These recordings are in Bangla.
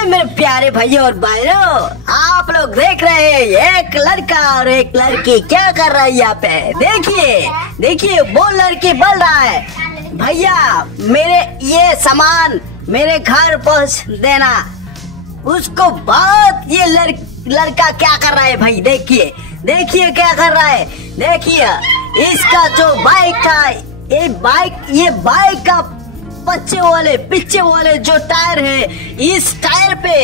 हाय मेरे प्यारे भाइयों और भाइयों, आप लोग देख रहे हैं एक लड़का और एक लड़की क्या कर रहा है यहाँ पे। देखिए देखिए, वो लड़की बोल रहा है भैया मेरे ये सामान मेरे घर पहुँच देना। उसको बहुत ये लड़का क्या कर रहा है भाई, देखिए देखिए क्या कर रहा है। देखिए इसका जो बाइक का ये बाइक का पीछे वाले जो टायर है, इस टायर पे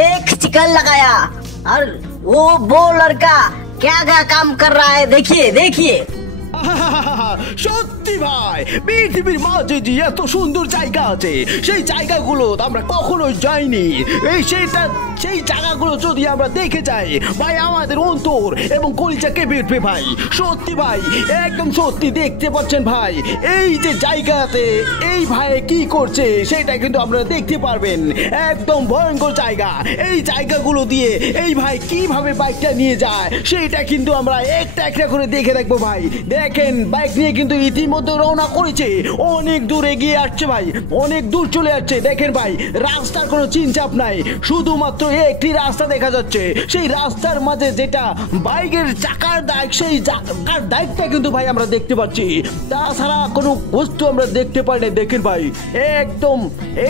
एक चिकन लगाया और वो लड़का क्या क्या काम कर रहा है। देखिए देखिए। সত্যি ভাই, পৃথিবীর মাঝে যে এত সুন্দর জায়গা আছে সেই জায়গাগুলো আমরা কখনোই যাইনি। সেই জায়গাগুলো যদি আমরা দেখে যাই ভাই, আমাদের অন্তর এবং কলিজা কেঁপে উঠবে ভাই। সত্যি ভাই, একদম সত্যি দেখতে পাচ্ছেন ভাই, এই যে জায়গাতে এই ভাই কি করছে সেটা কিন্তু আপনারা দেখতে পারবেন। একদম ভয়ঙ্কর জায়গা। এই জায়গাগুলো দিয়ে এই ভাই কিভাবে বাইকটা নিয়ে যায় সেটা কিন্তু আমরা একটা একটা করে দেখে দেখবো ভাই। দেখেন বাইক নিয়ে কিন্তু ইতিমধ্যে রওনা করেছে, অনেক দূর এগিয়ে আসছে ভাই, অনেক দূর চলে যাচ্ছে। দেখেন ভাই, রাস্তার কোনো চিনচাপ নাই, শুধুমাত্র একটি রাস্তা দেখা যাচ্ছে। সেই রাস্তার মাঝে যেটা বাইকের চাকার দাগ, সেই চাকার দাগটা কিন্তু ভাই আমরা দেখতে পাচ্ছি, তাছাড়া কোনো বস্তু আমরা দেখতে পাই না। দেখেন ভাই, একদম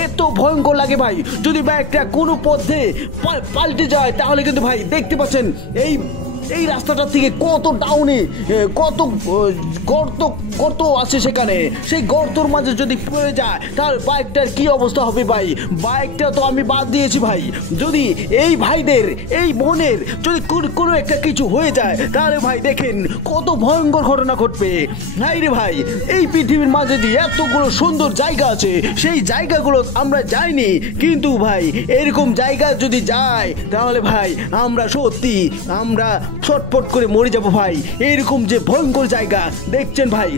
এত ভয়ঙ্কর লাগে ভাই। যদি বাইকটা কোনো পথে পাল্টে যায় তাহলে কিন্তু ভাই দেখতে পাচ্ছেন এই রাস্তাটা থেকে কত ডাউনে কত গর্ত আছে, সেখানে সেই গর্তর মাঝে যদি পড়ে যায় তাহলে বাইকটার কি অবস্থা হবে ভাই। বাইকটা তো আমি বাদ দিয়েছি ভাই, যদি এই ভাইদের এই বোনের যদি কোনো একটা কিছু হয়ে যায় তাহলে ভাই দেখেন কত ভয়ঙ্কর ঘটনা ঘটবে। হাই রে ভাই, এই পৃথিবীর মাঝে যে এতগুলো সুন্দর জায়গা আছে সেই জায়গাগুলো আমরা যাইনি, কিন্তু ভাই এরকম জায়গা যদি যাই তাহলে ভাই আমরা সত্যি আমরা ছটফট করে মরে যাব ভাই। এরকম যে ভয়ঙ্কর জায়গা দেখছেন ভাই,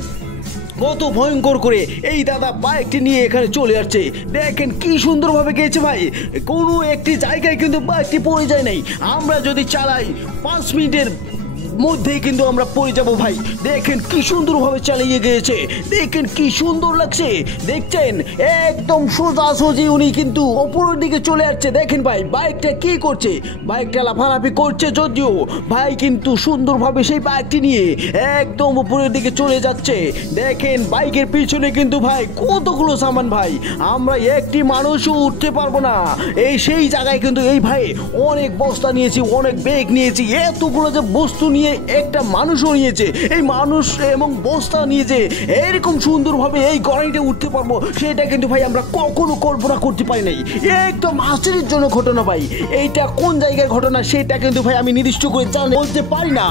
কত ভয়ঙ্কর করে এই দাদা বাইকটি নিয়ে এখানে চলে আসছে। দেখেন কি সুন্দরভাবে গেছে ভাই, কোনো একটি জায়গায় কিন্তু বাইকটি পড়ে যায় নাই। আমরা যদি চালাই 5 মিনিটের মধ্যেই কিন্তু আমরা পড়ে যাব ভাই। দেখেন কি সুন্দরভাবে চালিয়ে গিয়েছে, দেখেন কি সুন্দর লাগছে। দেখছেন একদম সোজাসুজি উনি কিন্তু ওপরের দিকে চলে যাচ্ছে। দেখেন ভাই বাইকটা কি করছে, বাইকটা লাফালাফি করছে যদিও ভাই, কিন্তু সুন্দরভাবে সেই বাইকটি নিয়ে একদম উপরের দিকে চলে যাচ্ছে। দেখেন বাইকের পিছনে কিন্তু ভাই কতগুলো সামান ভাই, আমরা একটি মানুষও উঠতে পারবো না। সেই জায়গায় কিন্তু এই ভাই অনেক বস্তা নিয়েছি, অনেক ব্যাগ নিয়েছি, এতগুলো যে বস্তু নিয়ে একটা মানুষও নিয়েছে। এই মানুষ এবং বস্তা নিয়েছে, এরকম সুন্দরভাবে এই গড়াইটা উঠতে পারবো সেটা কিন্তু ভাই আমরা কখনো কল্পনা করতে পারি নাই। একদম আশ্চর্যজনক ঘটনা ভাই। এইটা কোন জায়গার ঘটনা সেটা কিন্তু ভাই আমি নির্দিষ্ট করে বলতে পারি না।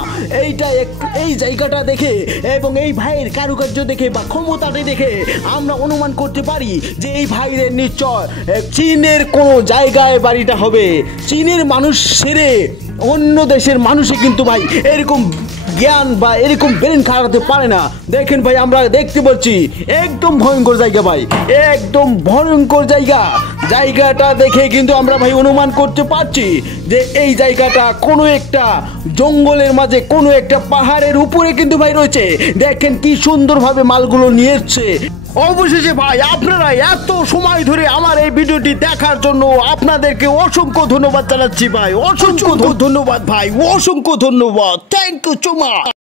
এই জায়গাটা দেখে এবং এই ভাইয়ের কারুকার্য দেখে বা ক্ষমতাটা দেখে আমরা অনুমান করতে পারি যে এই ভাইদের নিশ্চয় চীনের কোনো জায়গায় বাড়িটা হবে। চীনের মানুষ সেরে অন্য দেশের মানুষই কিন্তু ভাই এরকম জ্ঞান বা এরকম ব্রেন খাটাতে পারে না। দেখেন ভাই আমরা দেখতে পাচ্ছি একদম ভয়ঙ্কর জায়গা ভাই, একদম ভয়ঙ্কর জায়গাটা দেখে কিন্তু আমরা ভাই অনুমান করতে পারছি যে এই জায়গাটা কোনো একটা জঙ্গলের মাঝে কোনো একটা পাহাড়ের উপরে কিন্তু ভাই রয়েছে। দেখেন কি সুন্দরভাবে মালগুলো নিয়ে এসছে। অবশেষে ভাই আপনারা এত সময় ধরে আমার এই ভিডিওটি দেখার জন্য আপনাদেরকে অসংখ্য ধন্যবাদ জানাচ্ছি ভাই, অসংখ্য ধন্যবাদ ভাই, অসংখ্য ধন্যবাদ। Thank you so much.